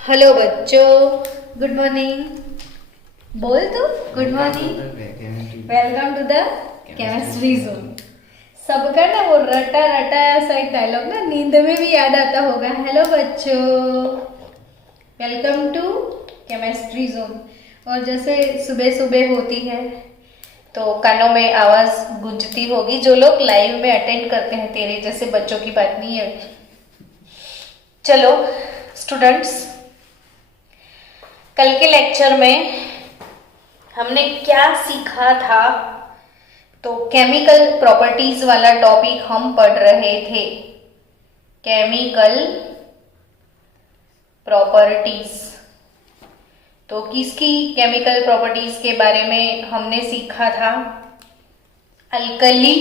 Hello बच्चों, good morning. बोल तो good morning. Welcome to the chemistry zone. सबका ना वो रटा रटा सा एक डायलॉग ना नींद में भी याद आता होगा। हेलो बच्चों, वेलकम टू केमिस्ट्री जोन। और जैसे सुबह सुबह होती है तो कानों में आवाज गूंजती होगी। जो लोग लाइव में अटेंड करते हैं, तेरे जैसे बच्चों की बात नहीं है। चलो स्टूडेंट्स, कल के लेक्चर में हमने क्या सीखा था? तो केमिकल प्रॉपर्टीज वाला टॉपिक हम पढ़ रहे थे। केमिकल प्रॉपर्टीज, तो किसकी केमिकल प्रॉपर्टीज के बारे में हमने सीखा था? Alkali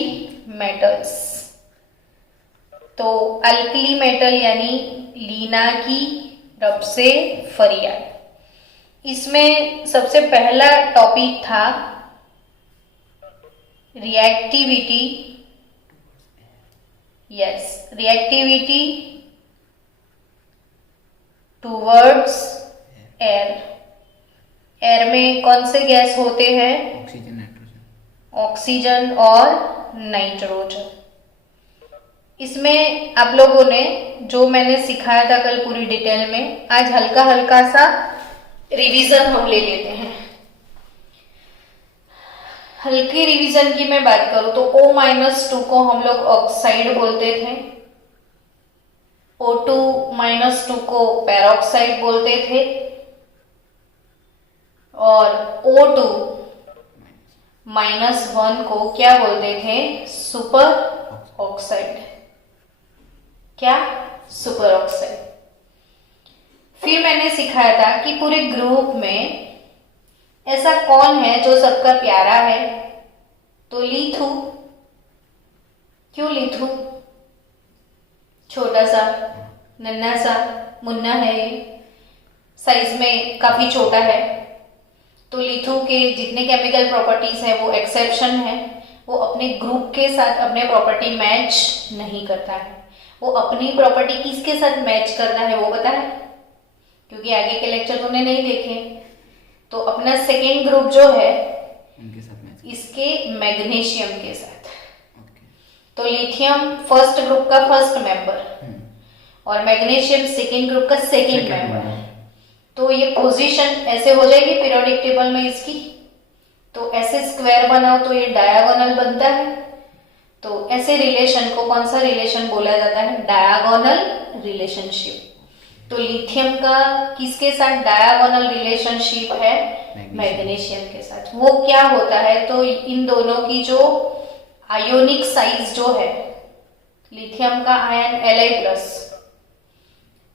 metals. तो अल्कली मेटल यानी लीना की रब से फरियाद। इसमें सबसे पहला टॉपिक था reactivity. Yes, reactivity towards air. Air में कौन से गैस होते हैं? Oxygen, nitrogen. ऑक्सीजन और नाइट्रोजन। इसमें आप लोगों ने जो मैंने सिखाया था कल पूरी डिटेल में, आज हल्का हल्का सा रिवीजन हम ले लेते हैं। हल्के रिवीजन की मैं बात करूं तो O-2 को हम लोग ऑक्साइड बोलते थे, O2-2 को पेरोक्साइड बोलते थे, और O2-1 को क्या बोलते थे? Super oxide. क्या? Super oxide. फिर मैंने सिखाया था कि पूरे ग्रुप में ऐसा कौन है जो सबका प्यारा है? तो लिथु। क्यों लिथु? छोटा सा, नन्हा सा, मुन्ना है, साइज में काफी छोटा है। तो लिथु के जितने केमिकल प्रॉपर्टीज है वो एक्सेप्शन है। वो अपने ग्रुप के साथ अपने प्रॉपर्टी मैच नहीं करता है। वो अपनी प्रॉपर्टी किसके साथ मैच करता है वो पता है? क्योंकि आगे के लेक्चर तुमने नहीं देखे। तो अपना सेकेंड ग्रुप जो है उनके साथ मैच, इसके मैग्नीशियम के साथ। ओके। तो लिथियम फर्स्ट ग्रुप का फर्स्ट मेंबर और मैग्नीशियम सेकेंड ग्रुप का सेकेंड मेंबर। तो ये पोजीशन ऐसे हो जाएगी पीरियोडिक टेबल में इसकी। तो ऐसे स्क्वायर बनाओ तो ये डायगोनल बनता है। तो ऐसे रिलेशन को कौन सा रिलेशन बोला जाता है? Diagonal relationship. तो लिथियम का किसके साथ डायगोनल रिलेशनशिप है? मैग्नीशियम के साथ। वो क्या होता है? तो इन दोनों की जो आयोनिक साइज जो है, लिथियम का आयन Li+,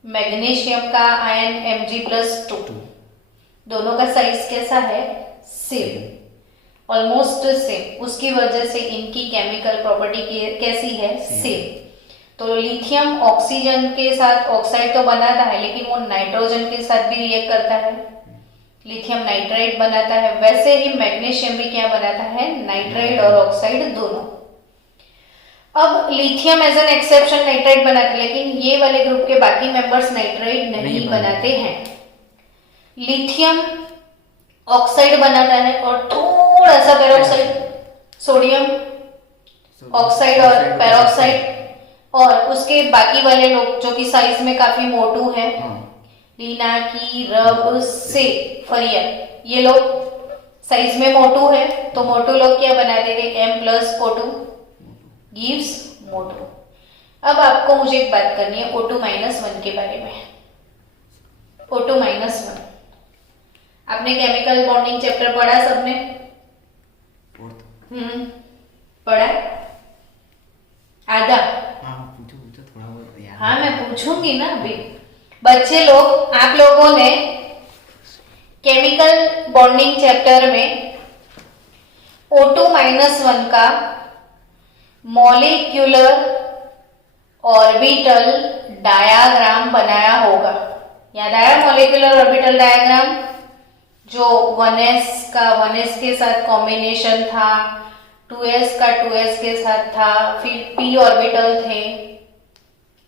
मैग्नीशियम का आयन Mg+2, दोनों का साइज कैसा है? Same, almost same. उसकी वजह से इनकी केमिकल प्रॉपर्टी कैसी है? सेम। तो लिथियम ऑक्सीजन के साथ ऑक्साइड तो बनाता है, लेकिन वो नाइट्रोजन के साथ भी रिएक्ट करता है, लिथियम नाइट्राइड बनाता है। वैसे ही मैग्नीशियम भी क्या बनाता है? नाइट्राइड और ऑक्साइड दोनों। अब lithium as an exception nitride बनाते हैं, लेकिन ये वाले ग्रुप के बाकी मेंबर्स नाइट्राइड नहीं बनाते हैं। लिथियम ऑक्साइड बनाता है और थोड़ा सा पेरोक्साइड, सोडियम ऑक्साइड और पेरोक्साइड। और उसके बाकी वाले लोग जो कि साइज में काफी मोटू है, लीना की रब से फरियाद, ये लोग साइज में मोटू है। तो मोटू लोग क्या बनाते थे? M+O2 गिव्स मोटू। अब आपको मुझे एक बात करनी है O2-1 के बारे में। O2-1 आपने केमिकल बॉन्डिंग चैप्टर पढ़ा सबने? पढ़ा? आधा? पूछो थोड़ा बहुत याद। हाँ, मैं पूछूंगी ना अभी। बच्चे लोग, आप लोगों ने केमिकल बॉन्डिंग चैप्टर में O2-1 का मॉलिक्यूलर ऑर्बिटल डायाग्राम बनाया होगा। याद आया? मॉलिक्यूलर ऑर्बिटल डायाग्राम जो 1s के साथ कॉम्बिनेशन था, 2s का 2s के साथ था, फिर p ऑर्बिटल थे।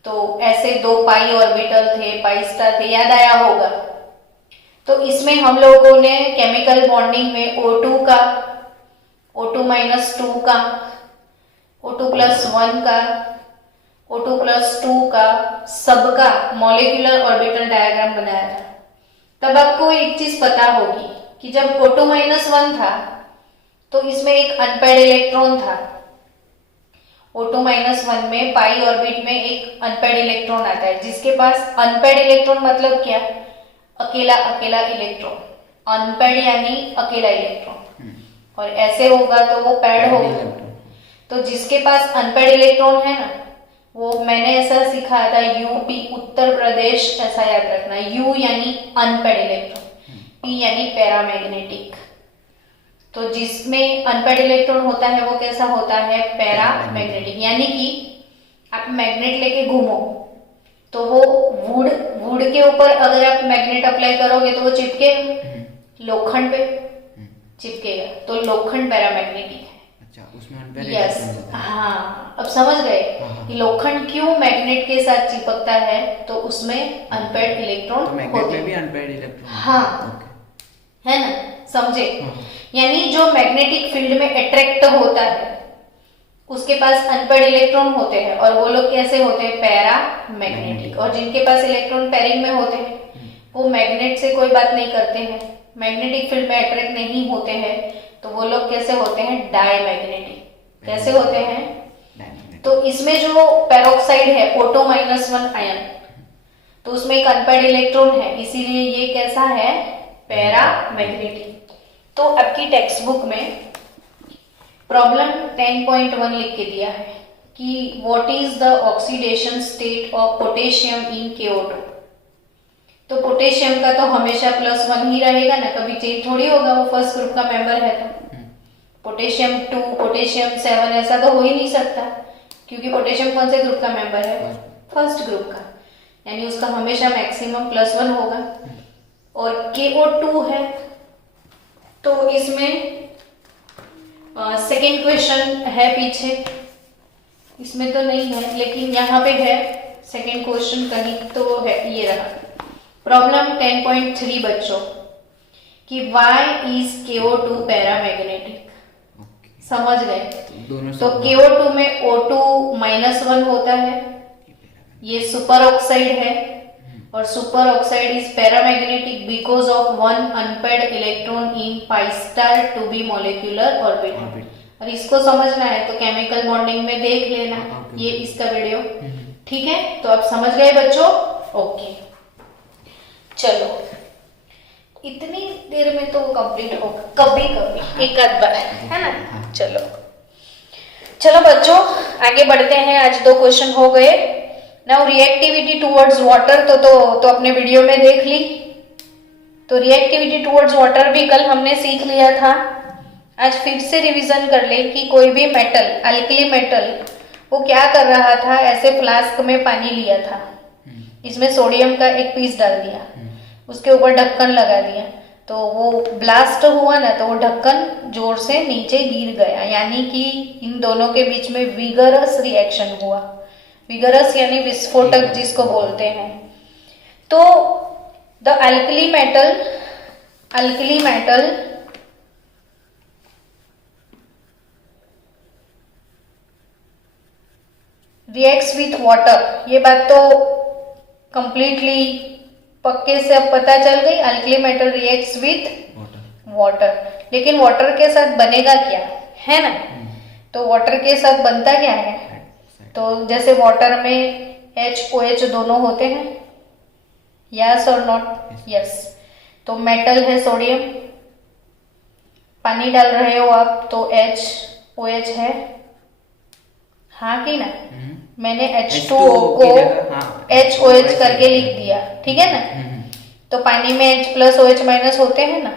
तो ऐसे 2 पाई ऑर्बिटल थे, पाई स्टार थे, याद आया होगा। तो इसमें हम लोगों ने केमिकल बॉन्डिंग में O2 का, O2-2 का, O2+1 का, O2+2 का, सबका मॉलिक्यूलर ऑर्बिटल डायग्राम बनाया था। तब आपको एक चीज पता होगी कि जब O2-1 था तो इसमें एक अनपेड इलेक्ट्रॉन था। O2-1 में पाई ऑर्बिट में एक अनपेड इलेक्ट्रॉन आता है, जिसके पास अनपेड इलेक्ट्रॉन मतलब क्या, अकेला अकेला इलेक्ट्रॉन, अनपेड यानी अकेला इलेक्ट्रॉन, और ऐसे होगा तो वो पैड होगा। तो जिसके पास अनपेड इलेक्ट्रॉन है ना, वो मैंने ऐसा सिखाया था, यूपी उत्तर प्रदेश, ऐसा याद रखना। यू यानी अनपेड इलेक्ट्रॉन, पी यानी पैरामैग्नेटिक। तो जिसमें अनपेड इलेक्ट्रॉन होता है वो कैसा होता है, पैरामैग्नेटिक। यानी कि आप मैग्नेट लेके घूमो तो वो वुड के ऊपर अगर आप मैग्नेट अप्लाई करोगे तो वो चिपकेगा, लोखंड पे चिपकेगा, तो लोखंड पैरामैग्नेटिक है। अच्छा, उसमें अनपेड यस, इलेक्ट्रॉन होता है। हाँ, अब समझ गए कि लोखंड क्यों मैग्नेट के साथ चिपकता है, तो उसमें अनपेड इलेक्ट्रॉन तो मैग्नेट होते में भी हैं। अनपेड इलेक्ट्रॉन, हाँ, है ना, समझे। हाँ। यानी जो मैग्नेटिक फील्ड में अट्रैक्ट होता है उसके पास अनपेड इलेक्ट्रॉन होते हैं, और वो लोग कैसे होते हैं, पैरामैग्नेटिक। और जिनके पास इलेक्ट्रॉन पेयरिंग में होते हैं वो मैग्नेट से कोई बात नहीं करते हैं, मैग्नेटिक फील्ड में अट्रैक्ट नहीं होते हैं, तो वो लोग कैसे होते हैं, डायमैग्नेटिक। कैसे होते हैं, डायमैग्नेटिक। तो इसमें जो पेरोक्साइड है O2-1 आयन, तो उसमें एक अनपेड इलेक्ट्रॉन है, इसीलिए ये कैसा है, पैरामैग्नेटिक। तो आपकी टेक्स्ट बुक में प्रॉब्लम 10.1 लिख के दिया है कि what is the oxidation state of potassium in KO2। तो पोटेशियम का तो हमेशा +1 ही रहेगा ना, कभी चेंज थोड़ी होगा, वो फर्स्ट ग्रुप का मेंबर है। तो पोटेशियम 2, पोटेशियम 7 ऐसा तो हो ही नहीं सकता, क्योंकि पोटेशियम कौन से ग्रुप का मेंबर है, फर्स्ट ग्रुप का, यानी उसका हमेशा मैक्सिमम +1 होगा। और KO2 है, तो इसमें सेकेंड क्वेश्चन है पीछे, इसमें तो नहीं है लेकिन यहाँ पे है सेकेंड क्वेश्चन, कहीं तो है, ये रहा प्रॉब्लम 10.3 बच्चों कि why is KO2 पैरामैग्नेटिक। समझ गए, तो KO2 में O2-1 होता है, ये सुपर ऑक्साइड है, और super oxide is paramagnetic because of one unpaired electron in pi star two B molecular orbital. और इसको समझना है तो केमिकल बॉन्डिंग में देख लेना ये इसका वीडियो, ठीक है। तो आप समझ गए बच्चों, ओके। चलो, इतनी देर में तो कंप्लीट होगा, कभी कभी एक आध बार, है ना। चलो बच्चों आगे बढ़ते हैं, आज 2 क्वेश्चन हो गए। नाउ रिएक्टिविटी टुवर्ड्स वाटर तो अपने वीडियो में देख ली। तो रिएक्टिविटी टुवर्ड्स वाटर भी कल हमने सीख लिया था, आज फिर से रिवीजन कर ले कि कोई भी मेटल, अल्कली मेटल, वो क्या कर रहा था, ऐसे फ्लास्क में पानी लिया था, इसमें सोडियम का एक पीस डाल दिया, उसके ऊपर ढक्कन लगा दिया, तो वो ब्लास्ट हुआ ना, तो वो ढक्कन जोर से नीचे गिर गया, यानी कि इन दोनों के बीच में विगरस रिएक्शन हुआ। विगरस यानी विस्फोटक जिसको बोलते हैं। तो the alkali metal reacts with water, ये बात तो कंप्लीटली पक्के से अब पता चल गई, alkali metal reacts with water. लेकिन वाटर के साथ बनेगा क्या, है ना। तो वाटर के साथ बनता क्या है, तो जैसे वाटर में HOH दोनों होते हैं, यस और नॉट, यस। तो मेटल है सोडियम, पानी डाल रहे हो आप तो HOH है, हाँ कि ना। मैंने H2O को HOH करके लिख दिया, ठीक है ना। तो पानी में H+OH- होते हैं ना,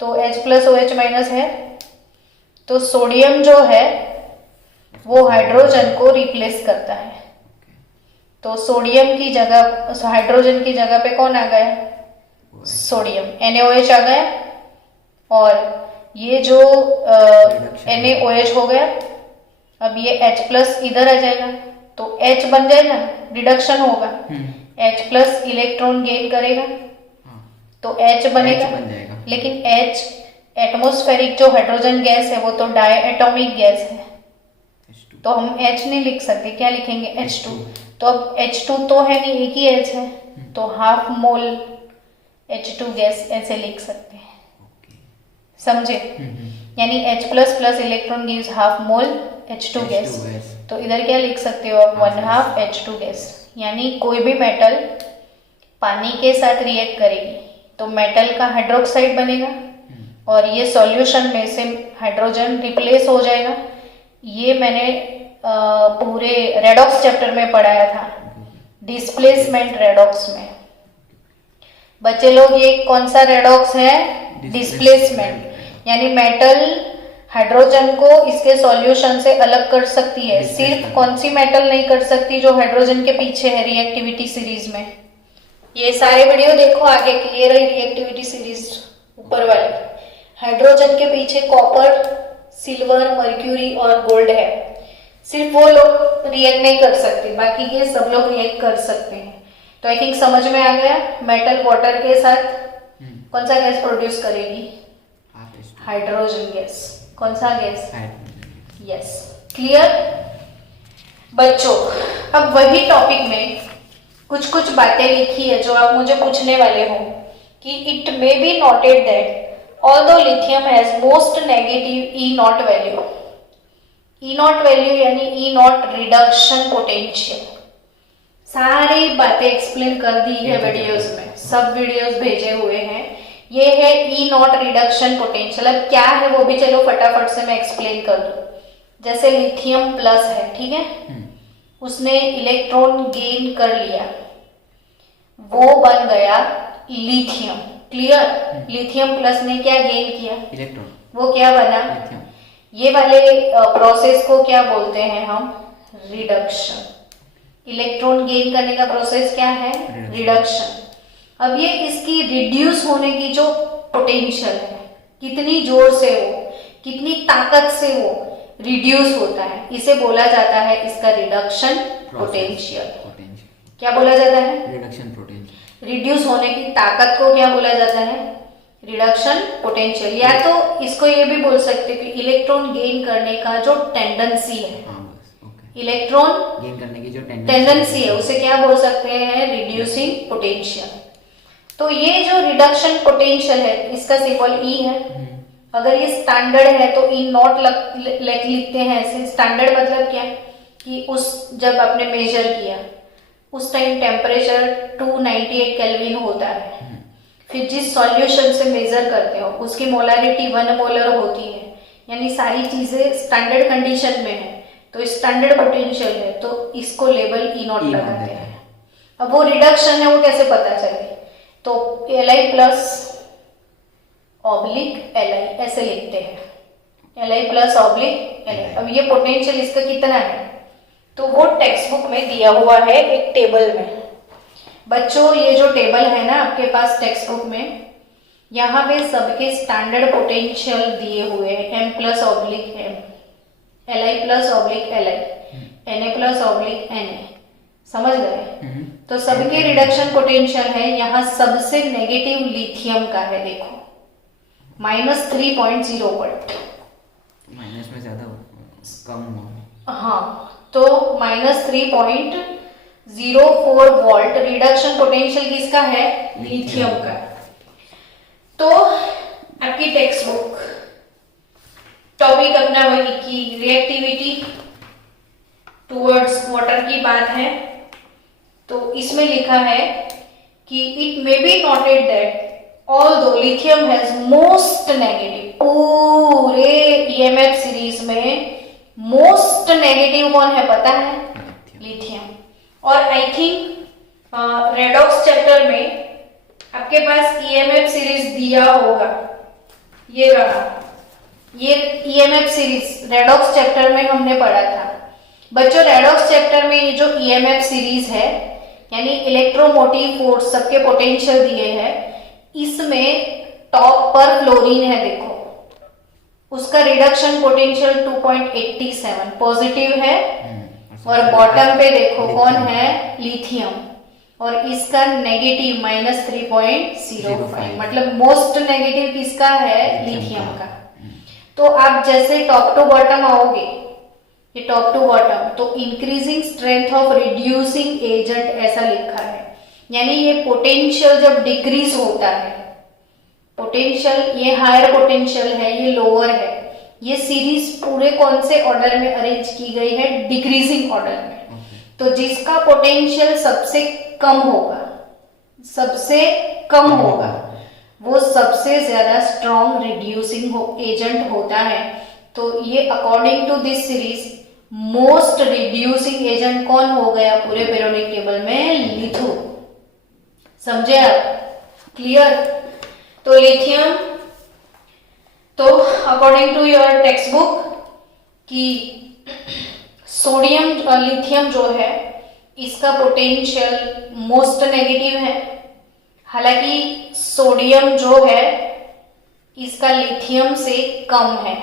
तो H+OH- है, तो सोडियम जो है वो हाइड्रोजन को रिप्लेस करता है। तो सोडियम की जगह, हाइड्रोजन की जगह पे कौन आ गया, सोडियम, NaOH आ गया, और ये जो NaOH हो गया, अब ये H+ इधर आ जाएगा, तो H बन जाएगा, रिडक्शन होगा, हम्म। H प्लस इलेक्ट्रॉन गेन करेगा हाँ। तो H बनेगा। H बन जाएगा। लेकिन H एटमॉस्फेरिक जो हाइड्रोजन गैस है वो तो डायएटॉमिक गैस है, H2। तो हम H नहीं लिख सकते, क्या लिखेंगे? H2। H2। तो अब H2 तो है नहीं, एक ही H है, तो हाफ मोल H2 गैस ऐसे लिख सकते हैं, ओके। समझे? यानी H plus plus electron gives half mole H2 H2 gas. Gas. तो इधर क्या लिख सकते हो आप? 1/2 H2 गैस। यानी कोई भी मेटल पानी के साथ रिएक्ट करेगी तो मेटल का हाइड्रोक्साइड बनेगा और ये सॉल्यूशन में से हाइड्रोजन रिप्लेस हो जाएगा। ये मैंने पूरे रेडॉक्स चैप्टर में पढ़ाया था, डिस्प्लेसमेंट रेडॉक्स में। बच्चे लोग ये कौन सा रेडॉक्स है? डिस्प्लेसमेंट। यानी मेटल हाइड्रोजन को इसके सॉल्यूशन से अलग कर सकती है। सिर्फ कौन सी मेटल नहीं कर सकती? जो हाइड्रोजन के पीछे है रिएक्टिविटी सीरीज में। ये सारे वीडियो देखो, आगे क्लियर है रिएक्टिविटी सीरीज ऊपर वाले। हाइड्रोजन के पीछे कॉपर, सिल्वर, मर्क्यूरी और गोल्ड है। सिर्फ वो लोग रिएक्ट नहीं कर सकते, बाकी के सब लोग रिएक्ट कर सकते हैं। तो आई थिंक समझ में आ गया। मेटल वाटर के साथ कौन सा गैस प्रोड्यूस करेगी? Hydrogen gas. कौन सा गैस? यस, क्लियर बच्चों। अब वही टॉपिक में कुछ कुछ बातें लिखी है जो आप मुझे पूछने वाले हो कि it may be noted that although lithium has most negative E not value. E not value यानी ई नॉट रिडक्शन पोटेंशियल। सारी बातें एक्सप्लेन कर दी है वीडियोस में, सब वीडियोस भेजे हुए हैं। ये है ई नॉट रिडक्शन पोटेंशियल। अब क्या है वो भी चलो फटाफट से मैं एक्सप्लेन कर दूं। जैसे लिथियम प्लस है, ठीक है, उसने इलेक्ट्रॉन गेन कर लिया, वो बन गया लिथियम। क्लियर? लिथियम प्लस ने क्या गेन किया? इलेक्ट्रॉन। वो क्या बना? लिथियम। ये वाले प्रोसेस को क्या बोलते हैं हम? रिडक्शन। इलेक्ट्रॉन गेन करने का प्रोसेस क्या है? रिडक्शन। अब ये इसकी रिड्यूस होने की जो पोटेंशियल है, कितनी जोर से वो, कितनी ताकत से वो रिड्यूस होता है, इसे बोला जाता है इसका रिडक्शन पोटेंशियल। क्या बोला जाता है? Reduction potential. रिड्यूस होने की ताकत को क्या बोला जाता है? Reduction potential. या तो इसको ये भी बोल सकते हैं कि इलेक्ट्रॉन गेन करने का जो टेंडेंसी है, इलेक्ट्रॉन गेन करने की जो टेंडेंसी है, उसे क्या बोल सकते हैं? Reducing potential. तो ये जो रिडक्शन पोटेंशियल है, इसका सिंबल ई है। अगर ये स्टैंडर्ड है तो ई नॉट लिखते हैं ऐसे। स्टैंडर्ड मतलब क्या? कि उस जब आपने मेजर किया उस टाइम टेम्परेचर 298 केल्विन होता है। फिर जिस सॉल्यूशन से मेजर करते हो उसकी मोलारिटी 1 मोलर होती है, यानी सारी चीजें स्टैंडर्ड कंडीशन में है, तो स्टैंडर्ड पोटेंशियल है, तो इसको लेवल ई नॉट लगाते हैं। अब वो रिडक्शन है, वो कैसे पता चले? तो Li प्लस ऑब्लिक Li ऐसे लिखते हैं, Li प्लस ऑब्लिक Li। अब ये पोटेंशियल इसका कितना है तो वो टेक्स्ट बुक में दिया हुआ है एक टेबल में। बच्चों ये जो टेबल है ना आपके पास टेक्स्ट बुक में, यहाँ पे सबके स्टैंडर्ड पोटेंशियल दिए हुए हैं। M plus oblique M, Li plus oblique Li, Na plus oblique Na। समझ गए? तो सबके रिडक्शन पोटेंशियल है। यहाँ सबसे नेगेटिव लिथियम का है, देखो -3.0 वोल्ट। माइनस में ज्यादा कम हुआ। हाँ, तो -3.04 वोल्ट रिडक्शन पोटेंशियल किसका है? लिथियम का। तो आपकी टेक्स्ट बुक टॉपिक अपना वही की रिएक्टिविटी टुवर्ड्स वाटर की बात है। तो इसमें लिखा है कि it may be noted that although lithium has most negative, पूरे ईएमएफ सीरीज में मोस्ट नेगेटिव कौन है पता है? लिथियम। और आई थिंक रेडॉक्स चैप्टर में आपके पास ईएमएफ सीरीज दिया होगा, ये रहा। ये ईएमएफ सीरीज रेडॉक्स चैप्टर में हमने पढ़ा था। बच्चों रेडॉक्स चैप्टर में ये जो ईएमएफ सीरीज है, यानी इलेक्ट्रोमोटिव फोर्स सबके पोटेंशियल दिए हैं, इसमें टॉप पर फ्लोरीन है, देखो उसका रिडक्शन पोटेंशियल 2.87 पॉजिटिव है और बॉटम पे देखो कौन है, लिथियम, और इसका नेगेटिव -3.05, मतलब मोस्ट नेगेटिव किसका है, लिथियम का। तो आप जैसे टॉप टू बॉटम आओगे, ये टॉप टू बॉटम, तो increasing strength of reducing agent ऐसा लिखा है, यानी ये पोटेंशियल जब डिक्रीज होता है, पोटेंशियल ये हायर पोटेंशियल है, ये लोअर है, ये सीरीज पूरे कौन से ऑर्डर में अरेंज की गई है, डिक्रीजिंग ऑर्डर में। तो जिसका पोटेंशियल सबसे कम होगा, सबसे कम होगा, वो सबसे ज्यादा स्ट्रॉन्ग रिड्यूसिंग एजेंट होता है। तो ये according to this series most reducing agent कौन हो गया पूरे पेरियोडिक टेबल में, लिथो। समझे आप, क्लियर। तो लिथियम, तो according to your text book कि सोडियम, लिथियम जो है इसका पोटेंशियल मोस्ट नेगेटिव है, हालांकि सोडियम जो है इसका लिथियम से कम है।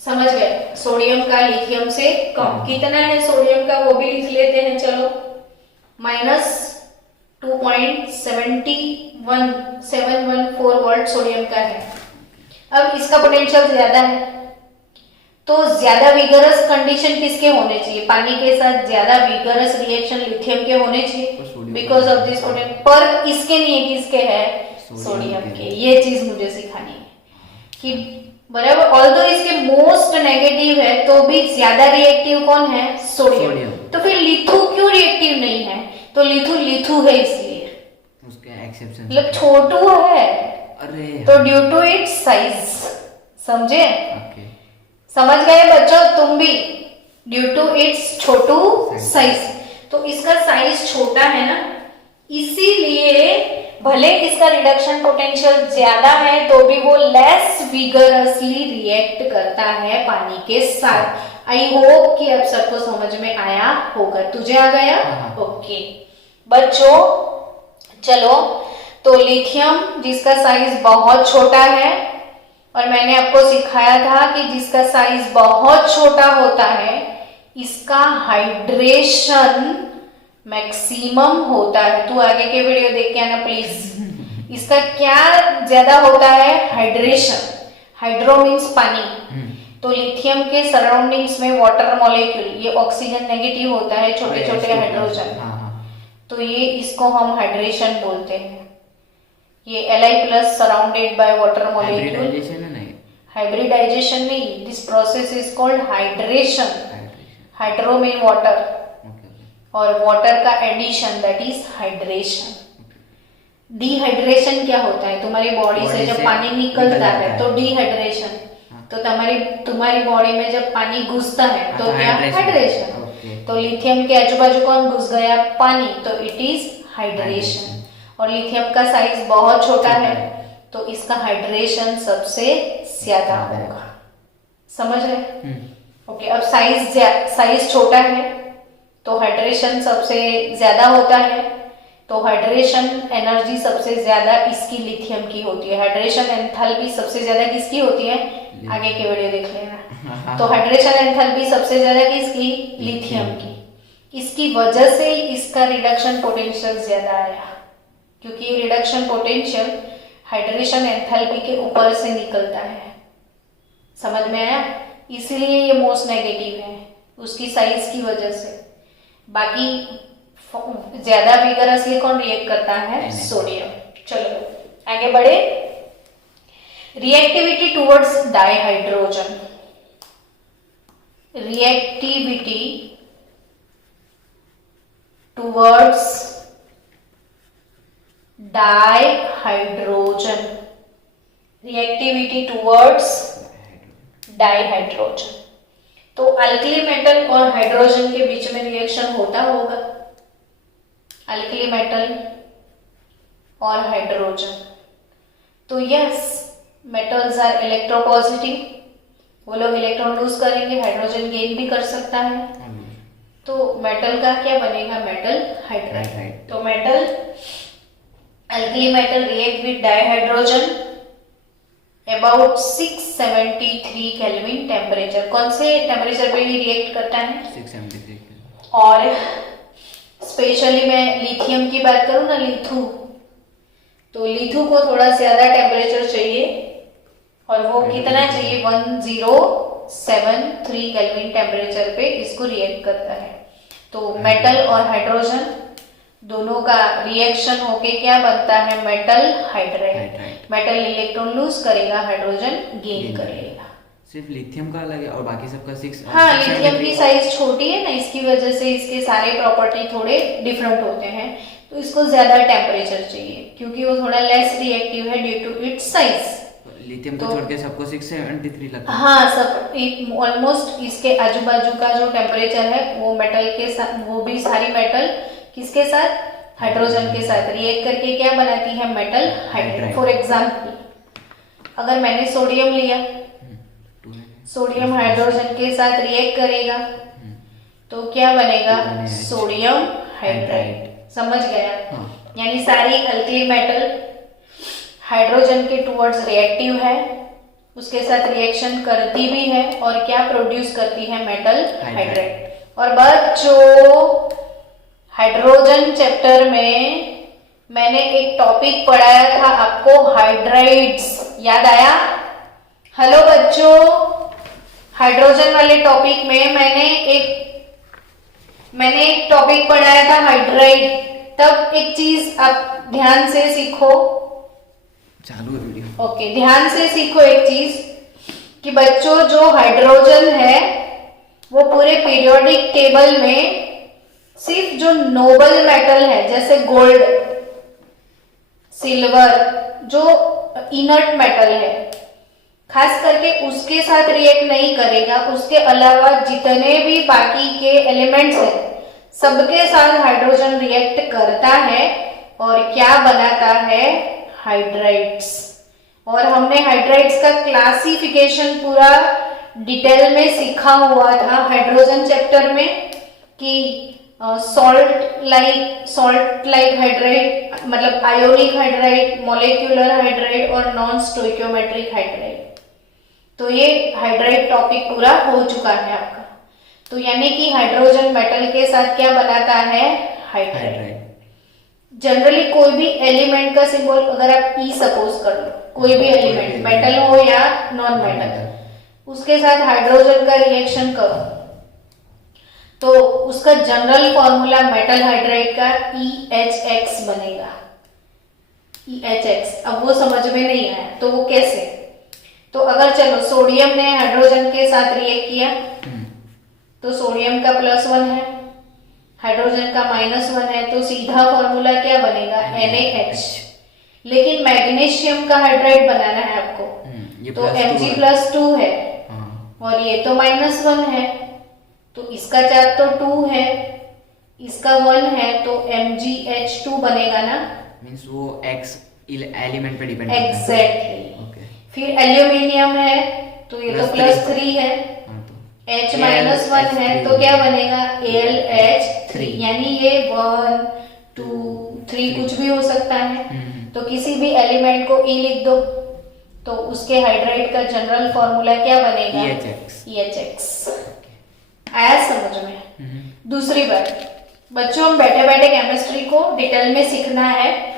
समझ गए, सोडियम का लिथियम से कम। कितना है सोडियम का वो भी लिख लेते हैं, चलो, -2.714 वोल्ट सोडियम का है। अब इसका पोटेंशियल ज्यादा है, तो ज्यादा विगरस कंडीशन किसके होने चाहिए, पानी के साथ ज्यादा विगरस रिएक्शन लिथियम के होने चाहिए, बिकॉज ऑफ दिस पोटेंशियल। पर इसके नहीं है, किसके है, सोडियम के। ये चीज मुझे सिखानी है कि बराबर, ऑल्दो इसके मोस्ट नेगेटिव है तो भी ज्यादा रिएक्टिव कौन है, सोडियम। तो फिर लिथु क्यों रिएक्टिव नहीं है, तो लिथु लिथु है इसलिए, उसके एक्सेप्शन, मतलब छोटू है। अरे तो ड्यू टू इट्स साइज, समझे, ओके, समझ गए बच्चों तुम भी, ड्यू टू इट्स छोटू साइज। तो इसका साइज छोटा है ना, इसीलिए भले इसका रिडक्शन पोटेंशियल ज्यादा है तो भी वो लेस विगरसली रिएक्ट करता है पानी के साथ। आई होप कि अब सबको समझ में आया होगा। तुझे आ गया? ओके बच्चों, चलो, तो लिथियम जिसका साइज बहुत छोटा है, और मैंने आपको सिखाया था कि जिसका साइज बहुत छोटा होता है इसका हाइड्रेशन मैक्सिमम होता है। तू आगे के वीडियो देख के आना प्लीज। इसका क्या ज्यादा होता है, हाइड्रेशन। हाइड्रो मीन्स पानी। तो लिथियम के सराउंडिंग्स में वाटर मॉलिक्यूल, ये ऑक्सीजन नेगेटिव होता है, छोटे छोटे हाइड्रोजन, तो ये इसको हम हाइड्रेशन बोलते हैं। ये Li+ surrounded by water molecule, hybridization नहीं, this process is called hydration. Hydro mean water, और वाटर का addition, that is hydration. Dehydration क्या होता है, तुम्हारी बॉडी से जब पानी निकलता है तो डिहाइड्रेशन। तो तुम्हारी बॉडी में जब पानी घुसता है तो क्या, हाइड्रेशन। तो लिथियम के आजू बाजू कौन घुस गया, पानी, तो इट इज हाइड्रेशन। और लिथियम का साइज बहुत छोटा है तो इसका हाइड्रेशन सबसे ज्यादा होगा। समझ रहे? ओके, अब साइज छोटा है तो हाइड्रेशन सबसे ज्यादा होता है, तो हाइड्रेशन एनर्जी सबसे ज्यादा इसकी लिथियम की होती है। हाइड्रेशन एंथैल्पी सबसे ज्यादा किसकी होती है, आगे के वीडियो देख लेना। तो हाइड्रेशन एंथैल्पी सबसे ज्यादा किसकी, लिथियम की। इसकी वजह से इसका रिडक्शन पोटेंशियल ज्यादा आया, क्योंकि रिडक्शन पोटेंशियल हाइड्रेशन एंथैल्पी के ऊपर से निकलता है। समझ में आया? इसीलिए ये मोस्ट नेगेटिव है, उसकी साइज की वजह से। बाकी ज्यादा विगरसली कौन रिएक्ट करता है, सोडियम। चलो आगे बढ़े। Reactivity towards dihydrogen, reactivity towards dihydrogen, reactivity towards dihydrogen. तो अल्कली मेटल और हाइड्रोजन के बीच में रिएक्शन होता होगा, अल्कली मेटल और हाइड्रोजन। तो यस, मेटल्स आर इलेक्ट्रोपॉजिटिव, वो लोग इलेक्ट्रॉन लूज करेंगे, हाइड्रोजन गेन भी कर सकता है। तो मेटल का क्या बनेगा, मेटल हाइड्राइड। तो metal, alkali metal react with dihydrogen about 673 kelvin temperature. कौन से टेम्परेचर पे भी रिएक्ट करता है? 673। और स्पेशली मैं लिथियम की बात करूं ना, लिथु, तो लिथु को थोड़ा ज्यादा टेम्परेचर चाहिए, और वो कितना चाहिए? 1073 केल्विन टेम्परेचर पे इसको रिएक्ट करता है। तो मेटल और हाइड्रोजन दोनों का रिएक्शन होके क्या बनता है? Metal hydride. Metal electron lose करेगा, हाइड्रोजन गेन करेगा। सिर्फ लिथियम का अलग है और बाकी सबका 6। हाँ, लिथियम की साइज छोटी है ना, इसकी वजह से इसके सारे प्रॉपर्टी थोड़े डिफरेंट होते हैं, तो इसको ज्यादा टेम्परेचर चाहिए क्योंकि वो थोड़ा लेस रिएक्टिव है due to its size. Lithium को छोड़ के सबको 673 लगता है। हाँ, सब ऑलमोस्ट इसके आजू बाजू का जो टेम्परेचर है वो मेटल के साथ, वो भी सारी मेटल किसके साथ? हाइड्रोजन के साथ रिएक्ट करके क्या बनाती है? Metal hydride. फॉर एग्जाम्पल, अगर मैंने सोडियम लिया, सोडियम हाइड्रोजन के साथ रिएक्ट करेगा तो क्या बनेगा? Sodium hydride. समझ गया? यानी सारी अल्कली मेटल हाइड्रोजन के टुवर्ड्स रिएक्टिव है, उसके साथ रिएक्शन करती भी है, और क्या प्रोड्यूस करती है? Metal hydride. और बच्चों, हाइड्रोजन चैप्टर में मैंने एक टॉपिक पढ़ाया था आपको, हाइड्राइड्स। याद आया? हेलो बच्चों, हाइड्रोजन वाले टॉपिक में मैंने एक टॉपिक पढ़ाया था, हाइड्राइड। तब एक चीज आप ध्यान से सीखो। चालू है वीडियो। ओके, ध्यान से सीखो एक चीज कि बच्चों, जो हाइड्रोजन है वो पूरे पीरियोडिक टेबल में सिर्फ जो नोबल मेटल है, जैसे गोल्ड, सिल्वर, जो इनर्ट मेटल है, खास करके उसके साथ रिएक्ट नहीं करेगा। उसके अलावा जितने भी बाकी के एलिमेंट्स हैं सबके साथ हाइड्रोजन रिएक्ट करता है और क्या बनाता है? हाइड्राइड्स। और हमने हाइड्राइड्स का क्लासिफिकेशन पूरा डिटेल में सीखा हुआ था हाइड्रोजन चैप्टर में, कि सॉल्ट लाइक हाइड्राइड, मतलब आयोनिक हाइड्राइड, मॉलिक्यूलर हाइड्राइड और नॉन स्टोइकियोमेट्रिक हाइड्राइड। तो ये हाइड्राइड टॉपिक पूरा हो चुका है आपका। तो यानी कि हाइड्रोजन मेटल के साथ क्या बनाता है? हाइड्राइड। जनरली कोई भी एलिमेंट का सिंबल अगर आप ई सपोज कर लो, कोई भी एलिमेंट, मेटल हो या नॉन मेटल, उसके साथ हाइड्रोजन का रिएक्शन करो तो उसका जनरल फॉर्मूला मेटल हाइड्राइड का EHX बनेगा। EHX। अब वो समझ में नहीं आया तो वो कैसे? तो अगर चलो सोडियम ने हाइड्रोजन के साथ रिएक्ट किया तो सोडियम का +1 है, हाइड्रोजन का -1 है, तो सीधा फॉर्मूला क्या बनेगा? NaH। लेकिन मैग्नीशियम का हाइड्राइड बनाना है आपको, तो Mg+2 है, और ये तो -1 है, तो इसका चार्ज तो 2 है, इसका 1 है, तो MgH2 बनेगा ना। मींस वो X एलिमेंट पे डिपेंड करता है। एग्जैक्टली। फिर एल्यूमिनियम है तो ये तो +3 है, H-1 है तो क्या बनेगा? AlH3। यानी ये 1, 2, 3 कुछ भी हो सकता है। तो किसी भी एलिमेंट को E लिख दो तो उसके हाइड्राइड का जनरल फॉर्मूला क्या बनेगा? EHX। आया समझ में? दूसरी बात, बच्चों, हम बैठे बैठे केमिस्ट्री को डिटेल में सीखना है।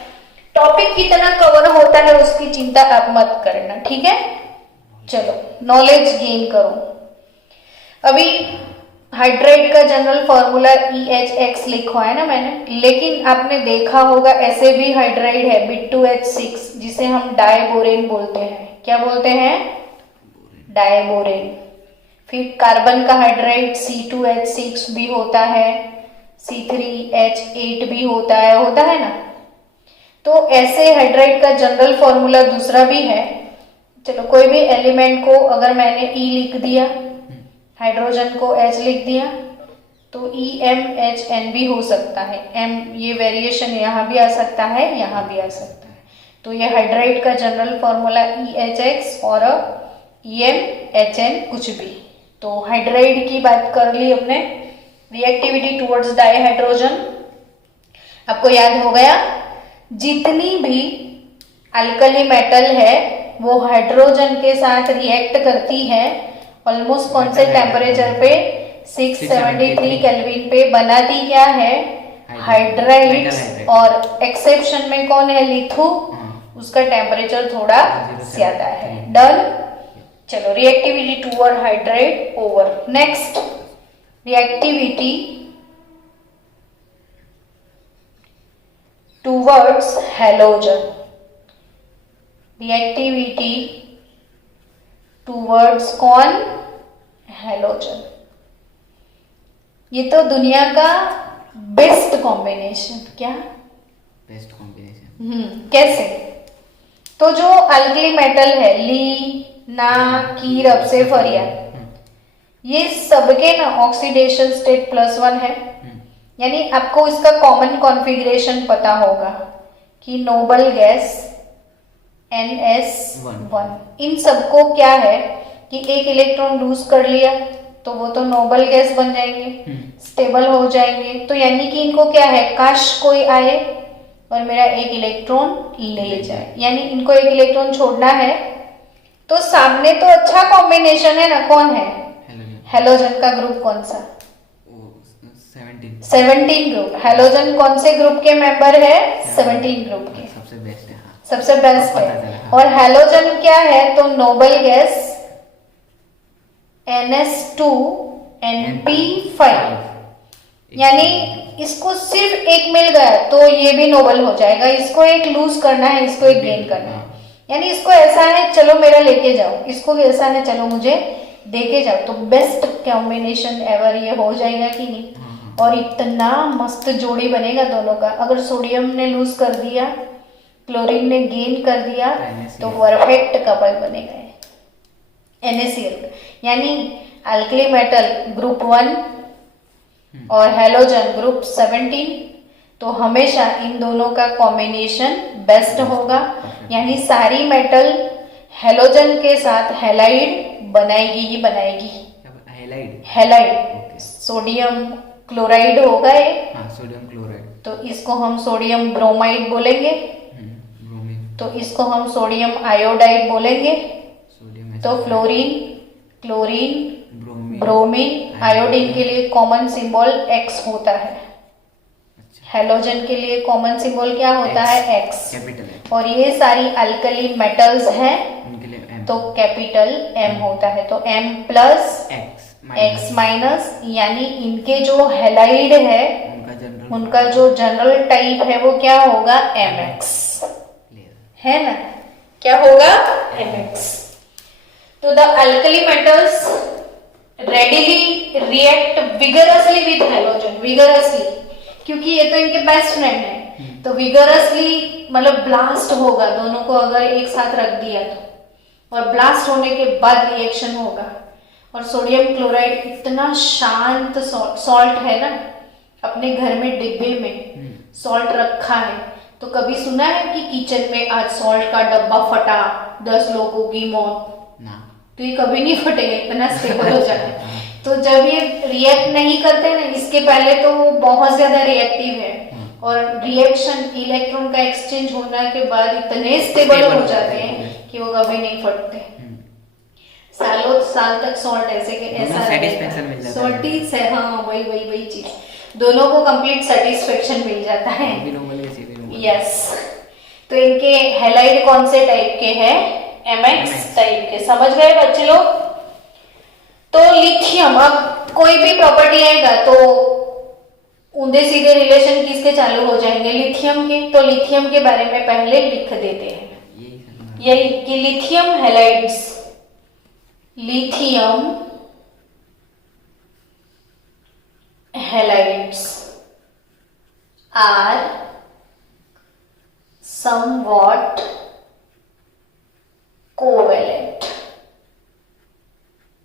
टॉपिक कितना कवर होता है उसकी चिंता आप मत करना, ठीक है? चलो, नॉलेज गेन करो। अभी हाइड्राइड का जनरल फॉर्मूला EHX लिखा है ना मैंने, लेकिन आपने देखा होगा ऐसे भी हाइड्राइड है Bit2H6 जिसे हम डायबोरेन बोलते हैं। क्या बोलते हैं? डायबोरेन। फिर कार्बन का हाइड्राइड C2H6 भी होता है, C3H8 भी होता है ना। तो ऐसे हाइड्राइड का जनरल फॉर्मूला दूसरा भी है। चलो, कोई भी एलिमेंट को अगर मैंने E लिख दिया, हाइड्रोजन को H लिख दिया, तो EMHN भी हो सकता है। M, ये वेरिएशन यहाँ भी आ सकता है, यहाँ भी आ सकता है। तो ये हाइड्राइड का जनरल फॉर्मूला EHX और EMHN कुछ भी। तो हाइड्राइड की बात कर ली हमने। रिएक्टिविटी टुवर्ड्स डाइहाइड्रोजन आपको याद हो गया। जितनी भी अल्कली मेटल है वो हाइड्रोजन के साथ रिएक्ट करती है ऑलमोस्ट कौन से टेम्परेचर पे, 673 केल्विन पे। बनाती क्या है, हाइड्राइड्स। और एक्सेप्शन में कौन है, लिथो, उसका टेम्परेचर थोड़ा ज्यादा है। डन, चलो reactivity toward hydride over. Next reactivity towards halogen. Reactivity towards कौन, हैलोजन। ये तो दुनिया का बेस्ट कॉम्बिनेशन, क्या बेस्ट कॉम्बिनेशन, कैसे, तो जो अल्कली मेटल है ली ना की रब से फरिया, ये सबके ना ऑक्सीडेशन स्टेट +1 है। यानी आपको इसका कॉमन कॉन्फ़िगरेशन पता होगा कि नोबल गैस NS1, इन सबको क्या है कि एक इलेक्ट्रॉन लूज कर लिया तो वो तो नोबल गैस बन जाएंगे, स्टेबल हो जाएंगे। तो यानी कि इनको क्या है, काश कोई आए और मेरा एक इलेक्ट्रॉन ले जाए, यानी इनको एक इलेक्ट्रॉन छोड़ना है। तो सामने तो अच्छा कॉम्बिनेशन है ना, कौन है, हैलोजन का ग्रुप कौन सा, 17 ग्रुप। हैलोजन कौन से ग्रुप के मेंबर है, 17 ग्रुप के, सबसे बेस्ट है, सबसे बेस्ट है। और हैलोजन क्या है, तो नोबल गैस NS2Np5, यानी इसको सिर्फ एक मिल गया तो ये भी नोबल हो जाएगा। इसको एक लूज करना है, इसको एक गेन करना है। यानी इसको ऐसा है चलो मेरा लेके जाओ, इसको ऐसा है चलो मुझे देके जाओ, तो बेस्ट कॉम्बिनेशन एवर ये हो जाएगा कि नहीं। और इतना मस्त जोड़ी बनेगा दोनों का। अगर सोडियम ने लूज कर दिया, क्लोरीन ने गेन कर दिया, तो परफेक्ट कपल बनेगा NaCl। यानी अल्कली मेटल ग्रुप 1 और हैलोजन ग्रुप 17, तो हमेशा इन दोनों का कॉम्बिनेशन बेस्ट होगा। यानी सारी मेटल हैलोजन के साथ हैलाइड बनाएगी ही बनाएगी। हैलाइड सोडियम क्लोराइड होगा ये, सोडियम क्लोराइड, तो इसको हम सोडियम ब्रोमाइड बोलेंगे, तो इसको हम सोडियम आयोडाइड बोलेंगे। तो फ्लोरीन, क्लोरीन, ब्रोमीन, आयोडीन के लिए कॉमन सिंबल X होता है। हैलोजन के लिए कॉमन सिंबल क्या होता है, X। और ये सारी अल्कली मेटल्स हैं, उनके लिए M, तो कैपिटल M होता है। तो M प्लस X माइनस, यानी इनके जो हैलाइड है उनका जो जनरल टाइप है वो क्या होगा, MX, है ना, क्या होगा, MX। तो the alkali metals readily react vigorously with halogen, vigorously, क्योंकि ये तो इनके बेस्ट फ्रेंड है, तो vigorously मतलब ब्लास्ट होगा दोनों को अगर एक साथ रख दिया तो, और ब्लास्ट होने के बाद रिएक्शन होगा। और सोडियम क्लोराइड इतना शांत सॉल्ट है ना, अपने घर में डिब्बे में सॉल्ट रखा है, तो कभी सुना है कि किचन में आज सॉल्ट का डब्बा फटा, 10 लोगों की मौत, तो ये कभी नहीं फटेगा, इतना स्टेबल हो जाता है। तो जब ये रिएक्ट नहीं करते ना, इसके पहले तो बहुत ज्यादा रिएक्टिव है, और रिएक्शन इलेक्ट्रॉन का एक्सचेंज होने के बाद इतने स्टेबल हो जाते हैं कि वो कभी नहीं फटते। सालों साल तक सॉल्ट ऐसे के ऐसा सेटिस्फेक्शन मिल जाता है, सॉल्टी से, हाँ वही चीज, दोनों को कंप्लीट सेटिस्फेक्शन मिल जाता है। यस, तो इनके हैलाइड कौन से टाइप के हैं, MX टाइप के। समझ गए बच्चे लोग। तो लिथियम, अब कोई भी प्रॉपर्टी आएगा तो उनके सीधे रिलेशन किसके चालू हो जाएंगे, लिथियम के। तो लिथियम के बारे में पहले लिख देते हैं यही कि lithium halides, lithium halides are somewhat covalent.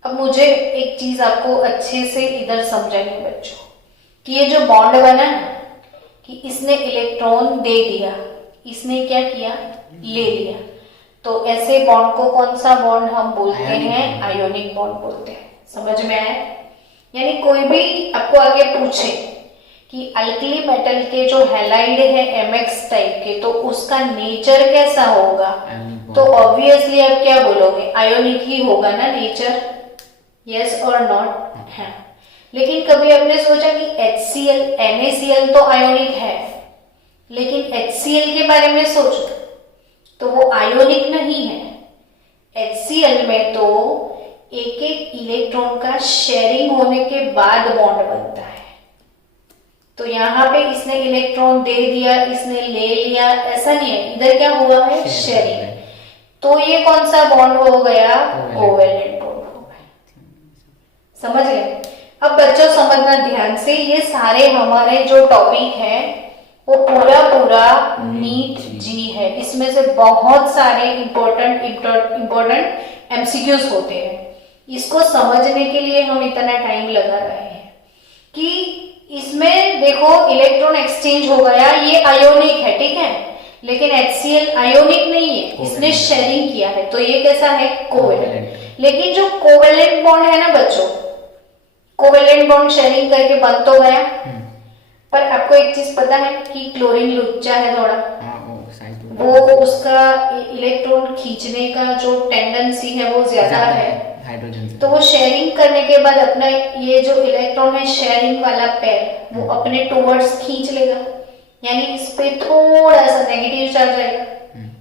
अब मुझे एक चीज आपको अच्छे से इधर समझानी बच्चों, कि ये जो बॉन्ड बना ना, कि इसने इलेक्ट्रॉन दे दिया, इसने क्या किया, ले लिया, तो ऐसे बॉन्ड को कौन सा बॉन्ड हम बोलते हैं, आयोनिक बॉन्ड बोलते हैं। समझ में आया। यानी कोई भी आपको आगे पूछे कि अल्कली मेटल के जो हैलाइड है MX टाइप के, तो उसका नेचर कैसा होगा, तो ऑब्वियसली आप क्या बोलोगे, आयोनिक ही होगा ना नेचर, यस और नॉट है। लेकिन कभी आपने सोचा कि HCl NaCl तो आयोनिक है, लेकिन HCl के बारे में सोचो तो वो आयोनिक नहीं है। HCl में तो एक एक इलेक्ट्रॉन का शेयरिंग होने के बाद बॉन्ड बनता है। तो यहाँ पे इसने इलेक्ट्रॉन दे दिया, इसने ले लिया, ऐसा नहीं है, इधर क्या हुआ है, शेयरिंग। तो ये कौन सा बॉन्ड हो गया, कोवेलेंट बॉन्ड हो गया। समझ गए। अब बच्चों समझना ध्यान से, ये सारे हमारे जो टॉपिक है वो पूरा पूरा नीट जी है। इसमें से बहुत सारे इंपॉर्टेंट MCQs होते हैं। इसको समझने के लिए हम इतना टाइम लगा रहे हैं कि इसमें देखो इलेक्ट्रॉन एक्सचेंज हो गया, ये आयोनिक है, ठीक है, लेकिन HCl आयोनिक नहीं है, इसने शेयरिंग किया है, तो ये कैसा है, कोवेलेंट। लेकिन जो कोवेलेंट बॉन्ड है ना बच्चों, कोवेलेंट बॉन्ड शेयरिंग करके बन तो गया, पर आपको एक चीज पता है कि क्लोरीन लुच्चा है थोड़ा, वो उसका इलेक्ट्रॉन खींचने का जो टेंडेंसी है वो ज्यादा है हाइड्रोजन से। तो वो शेयरिंग करने के बाद अपना ये जो इलेक्ट्रॉन है शेयरिंग वाला पेयर वो अपने टुवर्ड्स खींच लेगा, यानी इस पे थोड़ा सा नेगेटिव चार्ज आएगा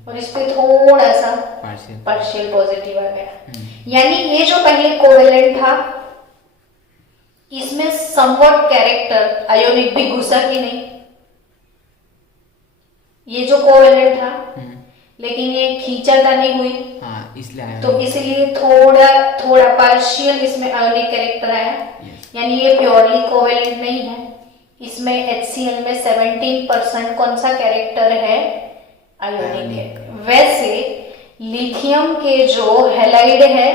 और इस पे थोड़ा सा पार्शियल पॉजिटिव आ गया। यानी ये जो पहले कोवेलेंट था इसमें समवट कैरेक्टर आयोनिक भी घुसा कि नहीं, ये जो कोवेलेंट था लेकिन ये खींचातानी हुई, इसलिए तो इसलिए थोड़ा थोड़ा पार्शियल इसमें आयोनिक कैरेक्टर आया। यानी ये प्योरली कोवेलेंट नहीं है। इसमें HCl में 17% कौन सा कैरेक्टर है, आयोनिक है। वैसे लिथियम के जो हैलाइड है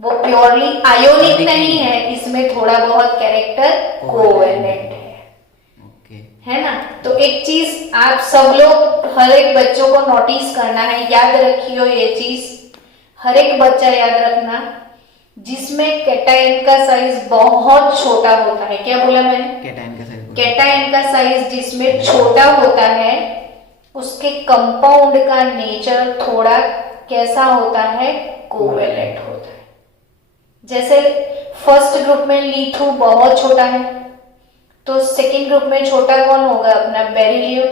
वो प्योरली आयोनिक नहीं है, इसमें थोड़ा बहुत कैरेक्टर कोवेलेंट है ना। तो एक चीज आप सब लोग, हर एक बच्चों को नोटिस करना है, याद रखियो ये चीज, हर एक बच्चा याद रखना, जिसमें कैटायन का साइज बहुत छोटा होता है, क्या बोला मैंने, कैटायन का साइज जिसमें छोटा होता है उसके कंपाउंड का नेचर थोड़ा कैसा होता है, कोवेलेंट होता है। जैसे फर्स्ट ग्रुप में लीथू बहुत छोटा है, तो सेकेंड ग्रुप में छोटा कौन होगा, अपना बेरिलियम,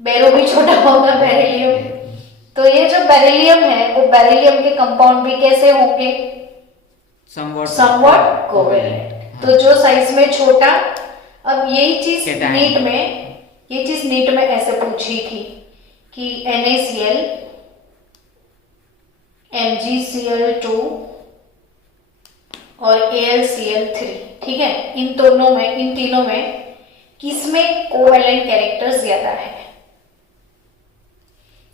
बेरू भी छोटा होगा, बेरिलियम। तो ये जो बेरिलियम है वो बेरिलियम के कंपाउंड भी कैसे होंगे, समवट कोवेलेंट। तो जो साइज में छोटा, अब यही चीज नीट में ऐसे पूछी थी कि NaCl MgCl2 और AlCl3, ठीक है, इन तीनों में किसमें कोवेलेंट कैरेक्टर ज्यादा है,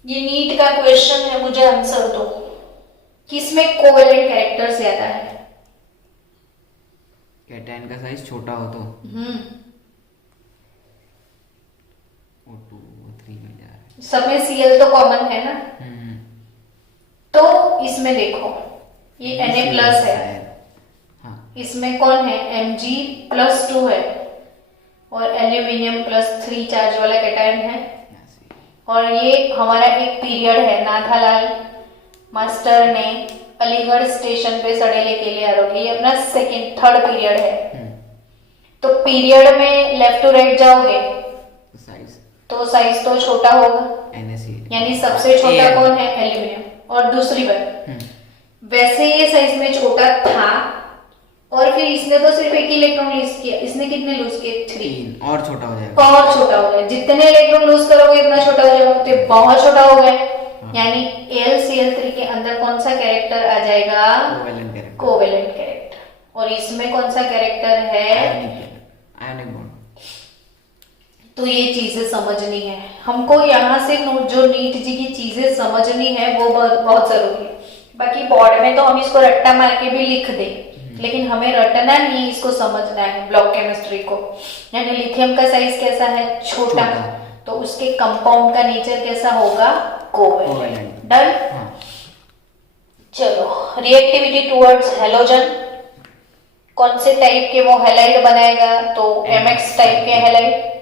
ये नीट का क्वेश्चन है, मुझे आंसर दो, किसमें कोवेलेंट कैरेक्टर ज्यादा है। कैटायन का साइज छोटा हो तो O2 O3 में जा रहा है, सब में Cl तो कॉमन है ना। तो इसमें देखो ये Na+ है, इसमें कौन है, Mg+2 है और एल्यूमिनियम +3 चार्ज वाला कैटायन है। और ये हमारा एक पीरियड है, नाथालाल मास्टर ने अलीगढ़ स्टेशन पे सड़े लेके ले आ रहे, ये अपना थर्ड पीरियड है। तो पीरियड में लेफ्ट टू राइट जाओगे तो साइज तो छोटा होगा, यानी सबसे छोटा कौन है, एल्यूमिनियम। और दूसरी बात, वैसे ये साइज में छोटा था और फिर इसने तो सिर्फ एक इलेक्ट्रॉन लूज किया, इसने कितने लूज किए, 3, और छोटा हो जाएगा, और छोटा हो जाएगा, जितने इलेक्ट्रॉन लूज करोगे इतना छोटा हो जाएगा, तो बहुत छोटा हो गया। यानी AlCl3 के अंदर कौन सा कैरेक्टर आ जाएगा, कोवेलेंट कैरेक्टर। और इसमें कौन सा कैरेक्टर है, आयोनिक बॉन्ड। तो ये चीजें समझनी है हमको, यहाँ से जो नीट जी की चीजें समझनी है वो बहुत जरूरी है। बाकी बोर्ड में तो हम इसको रट्टा मार के भी लिख दे, लेकिन हमें रटना नहीं, इसको समझना है ब्लॉक केमिस्ट्री को। यानी लिथियम का साइज कैसा है, छोटा, तो उसके कंपाउंड का नेचर कैसा होगा, कोवेलेंट। डन। चलो, रिएक्टिविटी टुवर्ड्स हैलोजन, कौन से टाइप के वो हैलाइड बनाएगा, तो MX टाइप के हैलाइड।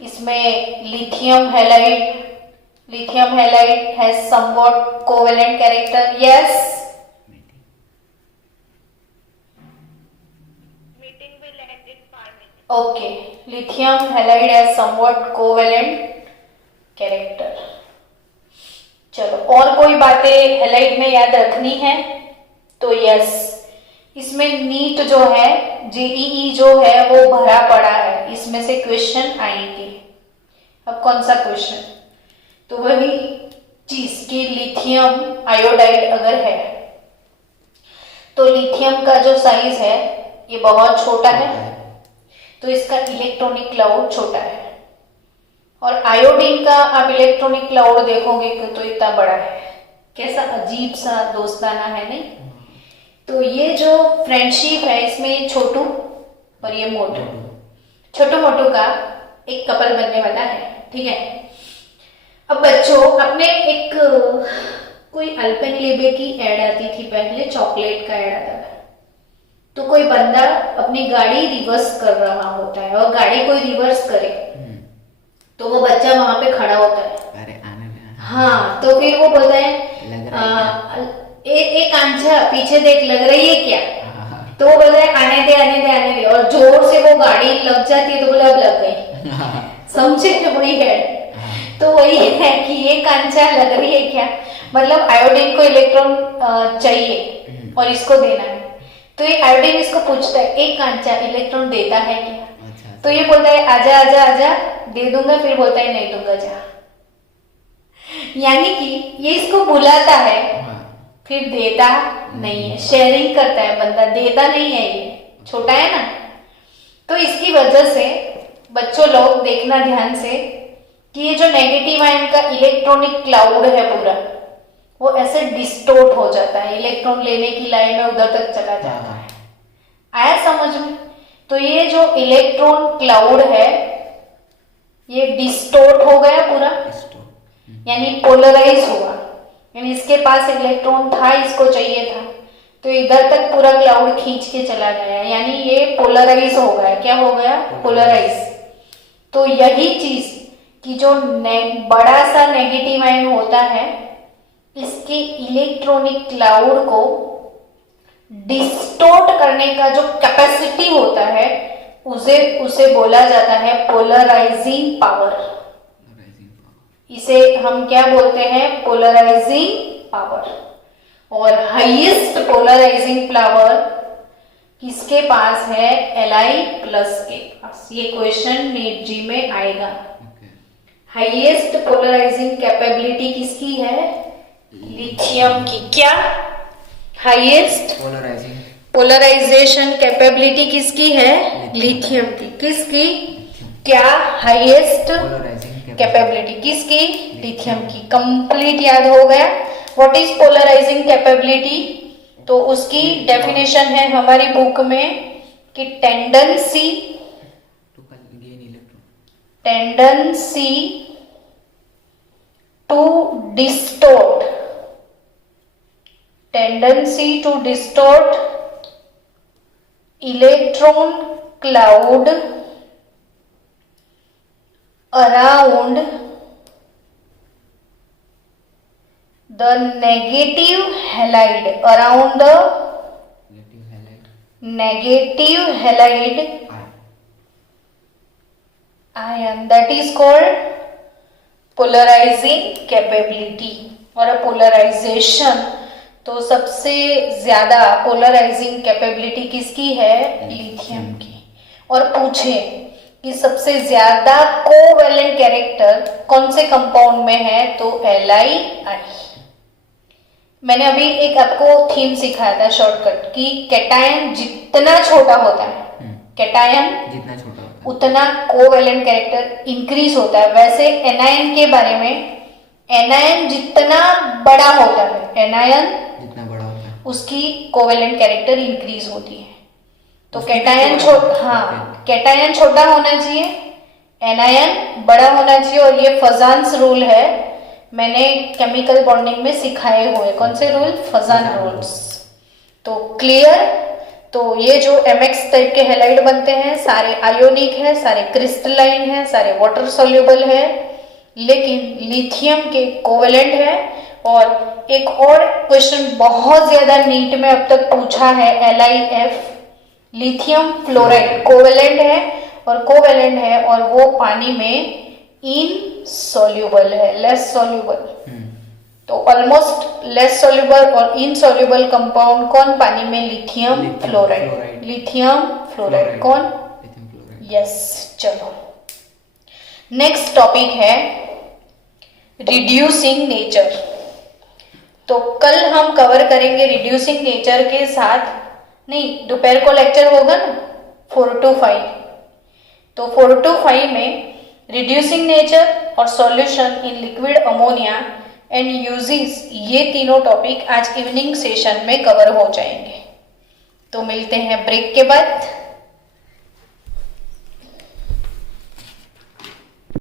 इसमें lithium halide lithium halide has somewhat covalent character. Yes. Meeting will end in 5 minutes. Okay. Lithium halide has somewhat covalent character. चलो, और कोई बातें हैलाइड में याद रखनी है तो यस, इसमें नीट जो है, जेईई जो है वो भरा पड़ा है, इसमें से क्वेश्चन आएंगे। अब कौन सा क्वेश्चन? तो वही चीज की लिथियम आयोडाइड अगर है तो लिथियम का जो साइज है ये बहुत छोटा है, तो इसका इलेक्ट्रॉनिक क्लाउड छोटा है। और आयोडीन का आप इलेक्ट्रॉनिक क्लाउड देखोगे तो इतना बड़ा है। कैसा अजीब सा दोस्ताना है, नहीं? तो ये जो फ्रेंडशिप है इसमें छोटू और ये मोटू, छोटू मोटू का एक कपल बनने वाला है, ठीक है। अब बच्चों, अपने एक कोई अल्पेनलीबे की ऐड आती थी पहले, चॉकलेट का ऐड आता था। तो कोई बंदा अपनी गाड़ी रिवर्स कर रहा होता है और गाड़ी कोई रिवर्स करे तो वो बच्चा वहां पे खड़ा होता है। अरे आने में हाँ, तो फिर वो बोलता है लग रहा है एक आंचा पीछे देख, लग रही है क्या? हाँ। तो वो बोल रहा है आने दे आने दे आने दे, और जोर से वो गाड़ी लग जाती है तो बोले अब लग गई। समझे? वही है। तो वही है कि ये कांचा लग रही है क्या, मतलब आयोडीन को इलेक्ट्रॉन चाहिए और इसको देना है। तो ये आयोडीन इसको पूछता है एक कांचा इलेक्ट्रॉन देता है क्या? तो ये बोलता है आजा आजा आजा, दे दूंगा। फिर बोलता है नहीं दूंगा, जा। यानी कि ये इसको बुलाता है फिर देता नहीं है, शेयरिंग करता है बंदा, देता नहीं है, ये छोटा है ना। तो इसकी वजह से बच्चों लोग देखना ध्यान से कि ये जो नेगेटिव आयन का इलेक्ट्रॉनिक क्लाउड है पूरा, वो ऐसे डिस्टोर्ट हो जाता है, इलेक्ट्रॉन लेने की लाइन में उधर तक चला जाता है। आया समझ में? तो ये जो इलेक्ट्रॉन क्लाउड है ये डिस्टोर्ट हो गया पूरा, यानी पोलराइज हुआ, यानी इसके पास इलेक्ट्रॉन था, इसको चाहिए था, तो इधर तक पूरा क्लाउड खींच के चला गया, यानी ये पोलराइज हो गया। क्या हो गया? पोलराइज। तो यही चीज कि जो बड़ा सा नेगेटिव आयन होता है, इसके इलेक्ट्रॉनिक क्लाउड को डिस्टोर्ट करने का जो कैपेसिटी होता है उसे बोला जाता है पोलराइजिंग पावर। इसे हम क्या बोलते हैं? Polarising power. और हाईएस्ट पोलराइजिंग पावर किसके पास है? Li+ के पास। ये क्वेश्चन नीट जी में आएगा। हाईएस्ट पोलराइजिंग कैपेबिलिटी किसकी है? लिथियम की। क्या? हाईएस्ट पोलराइजेशन कैपेबिलिटी किसकी है? लिथियम की। किसकी? क्या? हाईएस्ट कैपेबिलिटी किसकी? लिथियम की। कंप्लीट याद हो गया। What is polarising capability? तो उसकी डेफिनेशन है हमारी बुक में कि tendency to distort, tendency to distort electron cloud around the negative halide, around the negative halide ion, that is called polarizing capability or a polarization। तो सबसे ज्यादा polarising capability किसकी है? लिथियम की। और पूछे कि सबसे ज्यादा कोवैलेंट कैरेक्टर कौन से कंपाउंड में है? तो Li। मैंने अभी एक आपको थीम सिखाया था शॉर्टकट कि कैटायन जितना छोटा होता है, कैटायन जितना छोटा होता है उतना कोवैलेंट कैरेक्टर इंक्रीज होता है। वैसे एनायन के बारे में, एनायन जितना बड़ा होता है, एनायन जितना बड़ा होता है उसकी कोवेलेंट कैरेक्टर इंक्रीज होती है। तो कैटायन कैटायन छोटा होना चाहिए, एनायन बड़ा होना चाहिए। और ये फजान्स रूल है, मैंने केमिकल बॉन्डिंग में सिखाए हुए। कौन से रूल? फजान रूल्स। तो क्लियर? तो ये जो MX टाइप के हैलाइड बनते हैं सारे आयोनिक है, सारे क्रिस्टलाइन है, सारे वाटर सोल्यूबल है। लेकिन लिथियम के कोवेलेंट है। और एक और क्वेश्चन बहुत ज्यादा नीट में अब तक पूछा है, LiF, लिथियम फ्लोराइड कोवेलेंट है और वो पानी में इनसॉल्युबल है, लेस सॉल्युबल। तो ऑलमोस्ट लेस सॉल्युबल और इनसॉल्युबल कंपाउंड कौन पानी में? Lithium fluoride. लिथियम फ्लोराइड कौन? Lithium fluoride. यस। चलो नेक्स्ट टॉपिक है रिड्यूसिंग नेचर। तो कल हम कवर करेंगे रिड्यूसिंग नेचर के साथ, नहीं दोपहर को लेक्चर होगा ना 4 to 5, तो 4 to 5 में रिड्यूसिंग नेचर और solution in liquid ammonia and uses, ये तीनों टॉपिक आज इवनिंग सेशन में कवर हो जाएंगे। तो मिलते हैं ब्रेक के बाद।